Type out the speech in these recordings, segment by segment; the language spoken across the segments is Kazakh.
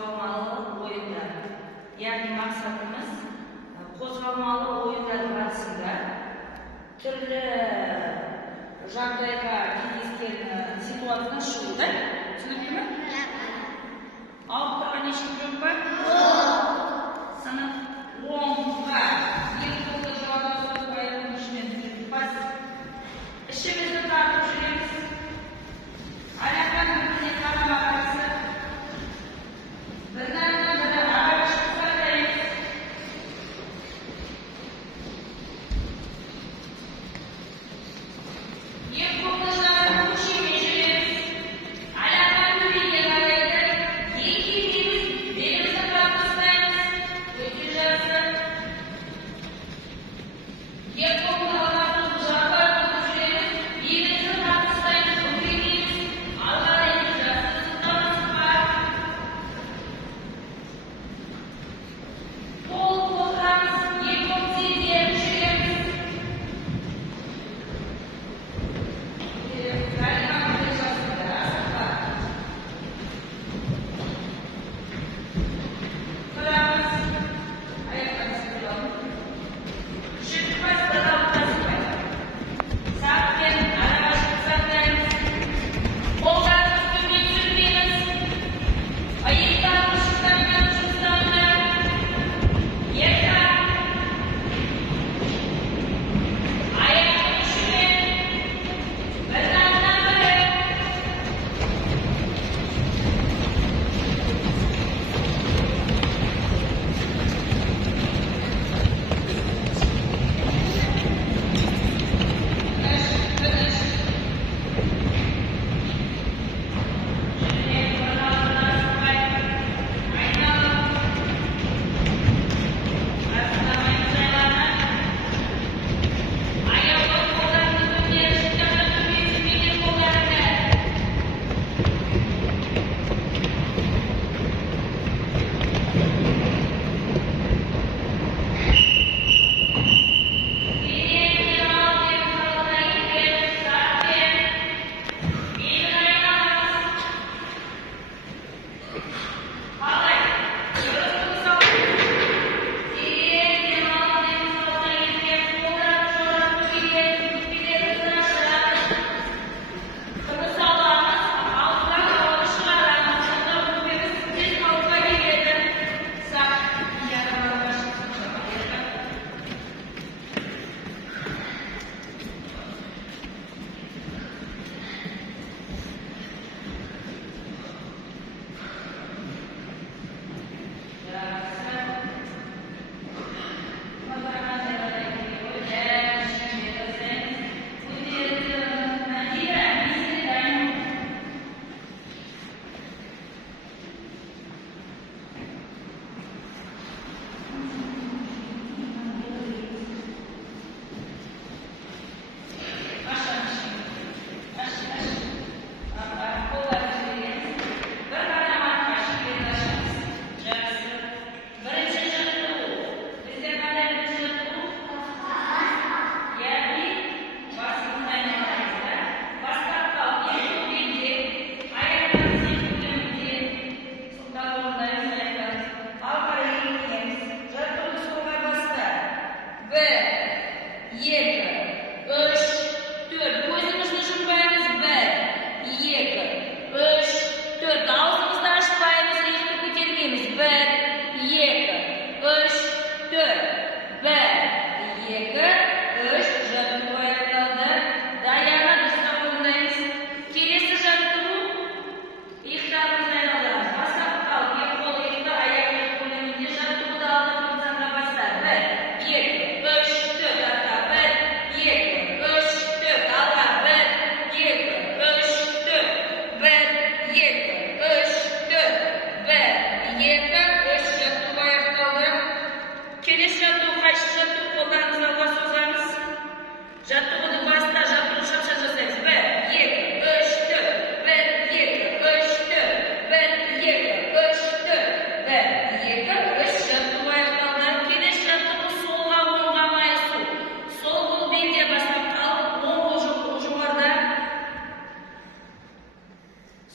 қозғалмалы ойындар. Яғни мақсатымыз қозғалмалы ойындар барысында түрлі жағдайға кездескен ситуациядан шығуда. Түсінікті ме? Алып тұрған ешкім жоқ па? Сынып 10-ға екі қолды жауап сөз байлығын ішінен түзетіп бас. Ішімізді тартып жүреміз. Аяқтан біріне қарама қарсы. Бірінен бірі аға шықса дайыз. Екі қолды жауап көшемен жүреміз. Аяқтан біріне қарайды. Екі емеміз белімізді тартыстаймыз. Өте жақсы. Екі қолды алғанымыз жаға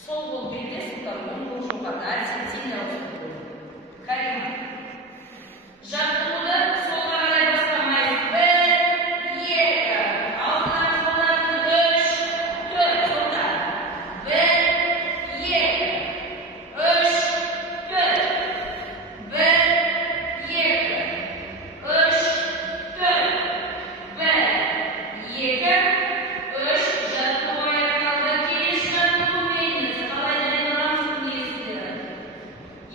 Сол бол бересіңдер, оң жолға дәл сен Карима. Жаттығуды солға қарай бастамайық. 1, 2, алдынан солдардың 3, 4 солда. 1, 2, 3, 4. 1, 2, 3, 4. 1, 2, 3. Жаттығу аяқталды. Келесі жаттығу мейміз. Қалай деген орамыз күнесіздері.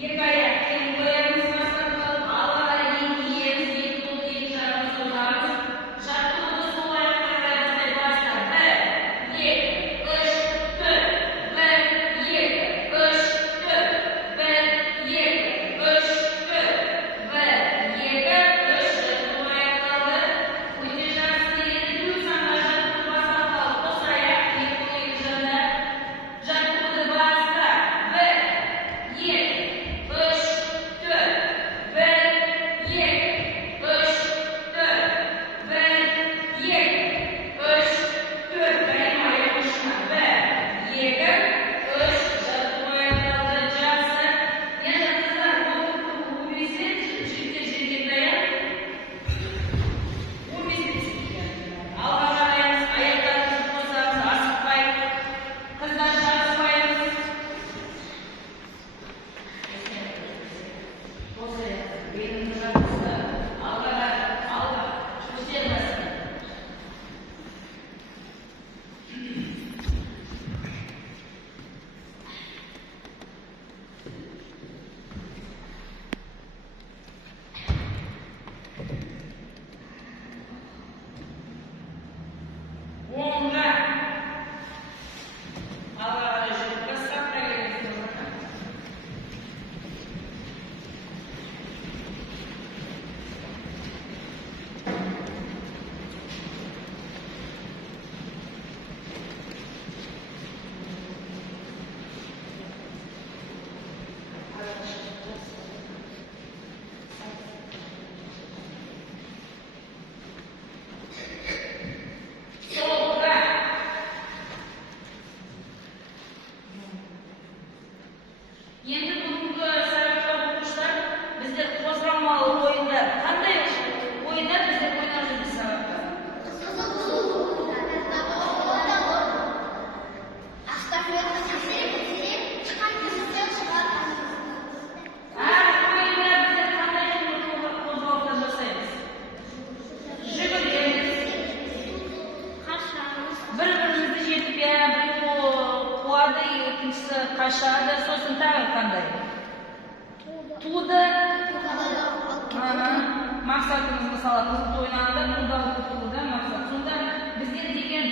Екі аяқ кейін қоямыз, бастап қалып, алға қарай еңкейеміз, екі қолды екі жағына созамыз. Жаттығуды сол аяққа қарай бастай бастап. 1, 2, 3, 4. 1, 2, 3, 4. 1, 2, 3, 4. 1, 2, 3. Жаттығу аяқталды. Өте жақсы келеді. Плюс санға жаттығу бастап қалып, қос аяқ, екі қол екі жағына. Жаттығуды баста. 1, 2, 3, 4. 1, 2, 3, 4. 1, 2, 3, 4. Карима аяқ ұшына. 1, 2, 3. Жаттығу аяқталды. Жақсы. Енді қыздар, бұл уместен жігіттер жерге даяр. Алға қараймыз, аяқтарымызды қосамыз, асықпай. Қыздар жарыспаймыз. Қос аяқ, беліңді жабысты. Алға қарай, алға. Көтермесін. Оңға. Алға қарай жүріп бастап келеміз. Солға. Енді бүгінгі сабақта оқушылар біздер қозғалмалы ойындар. Қандай ойындар біздер ойнап жүрміз сабақта? Ойында біздер қандай түрлі қозғалыстар жасаймыз? Жүгіреміз. Бір-бірімізді жетіп, біреу қуады, екіншісі қашады, сосын тағы қандай? Туды. Мақсатымыз мысалы туды ойнағанда туды туды мақсат. Сонда біздер деген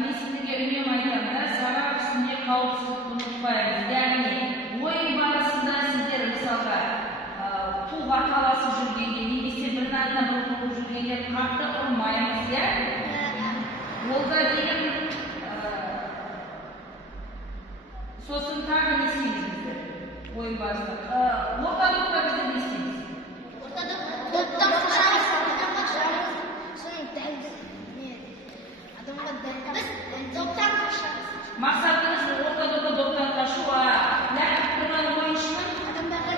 мен сіздерге үнемі айтамын да, сабақ үстінде қауіпсіздікті ұмытпаймыз. Яғни ойын барысында сіздер мысалға туға таласып жүргенде, немесе бірінің атына бір болып жүргенде қатты ұрмаймыз, иә? Олда деген сосын тағы не істейміз біздер ойын барысында? Орта допта біздер не істейміз? Доптан қашамыз, соның дәлді адамға дәлді. Біз доптан қашамыз. Мақсатыңыз орта допта доптан қашуға, ләкіп тұрған ойыншының Адамдарға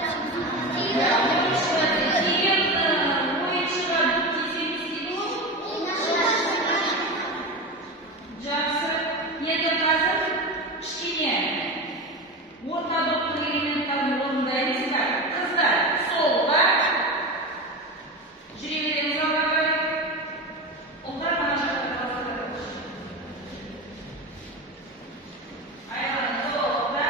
ойыншыға доп теземіз дейді ол? Жақсы. Енді қазір кішкене орта доптың элементтарын орындаймыз. Қыздар, солға жүре береміз алға қарай. Ұлдар ана жаққа қалады. Айналып солға.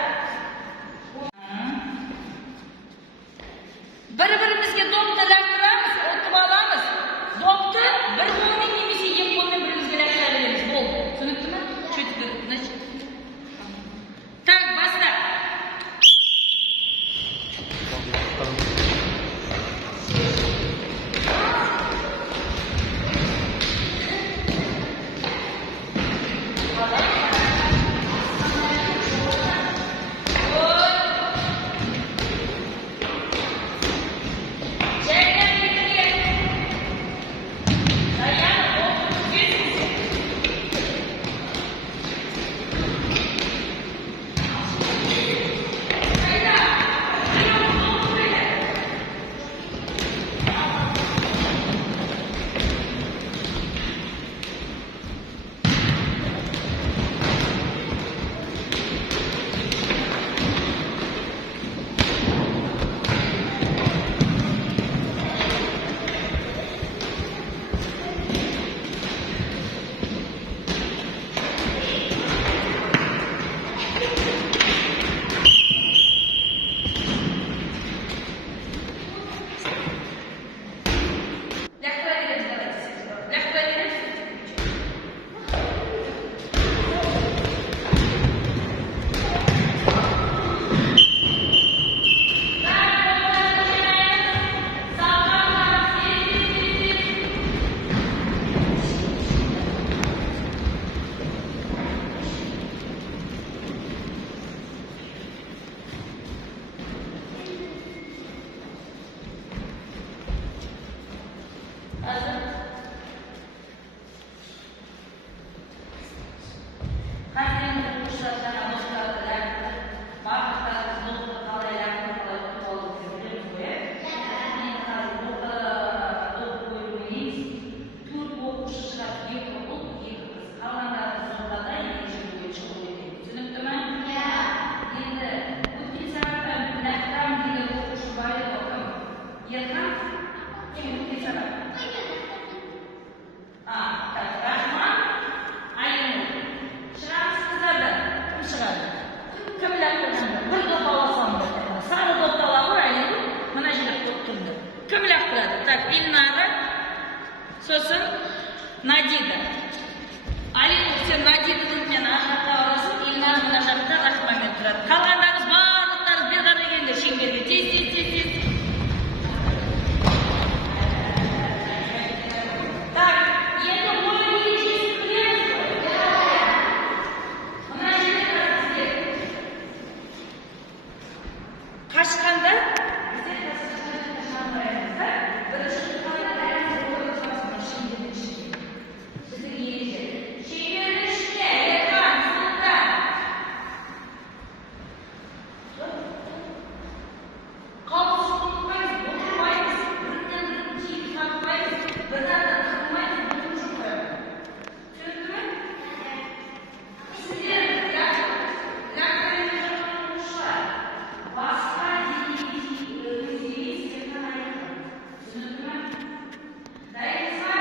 Сосын Надида. Алина, сен Надиданың мен ағатта аласың, Илнар мына жақта Рахманмен тұрады. Қалғандарыңыз барлықтарыңыз бері қарай келіңдер шеңберге. Тез. Так, енді ойын ережесін білеміз ғой? Мына жерде қазір қашқанда біздер қашқанда қашқанда бірінші тұрғанда бәріміз ойын басында шеңбердің ішінде. Біздің ереже. Шеңбердің ішінде екран, сыныпта. Қауіпсіз болмаймыз, отырмаймыз, бірінен-бірін тиіп тартпаймыз, бірін-бірін тартмаймыз, бұның жоқ қоямыз. Түсінді ме? Сіздер лақтырмен жатқан оқушылар басқа өздеріңіз сіздерден айырылады. Түсінді ме? Дайынсыз ба?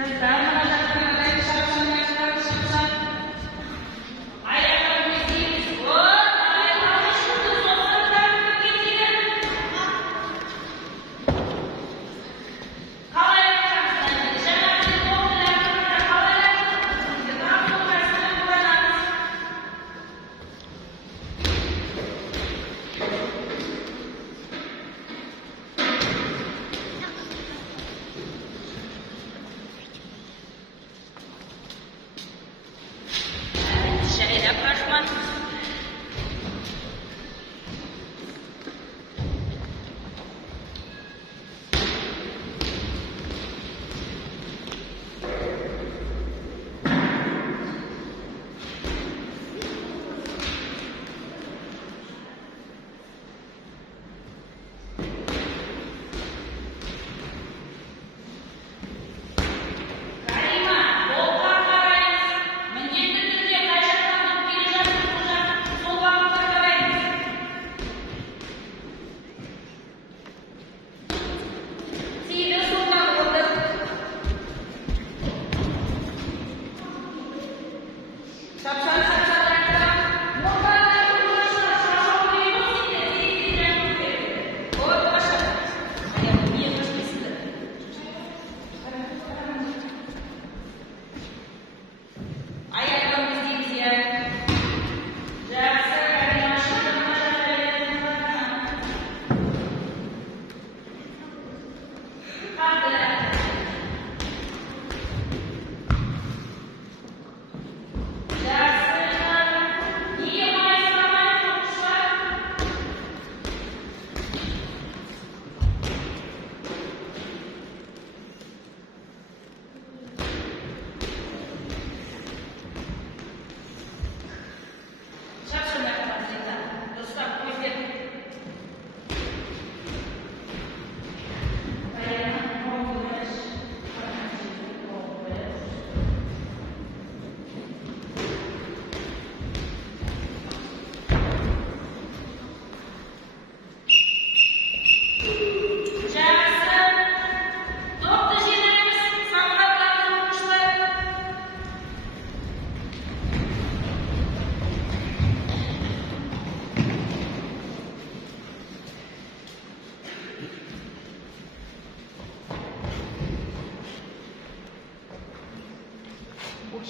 Kızlar, bana zaten adayı şarkısını yaşlar. Ayaklarını izleyiz. Ayaklarını şurada sofralarını getirin. Kalayın şarkısını. Şarkısını kokularını da kalayın. Tam sofrasını kullanırız. Şöyle Rahman.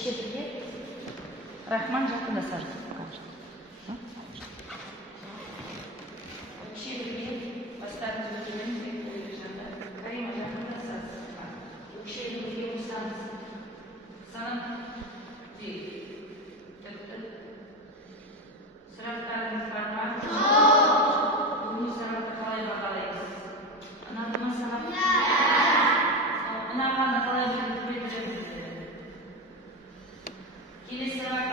Şekilde Rahman жақында сарды. Şekilde бастарыңыз өтемеңіз Карима жақында сарды. Шекilde ұсаңыз. Саным дейді. Сұрақтарыңыз бар ма? Бүгінгі сұраққа қалай бағалайсыз? Ұнады ма сабақ? Ұнағаны қалай білдіреміз? Келесі сабақ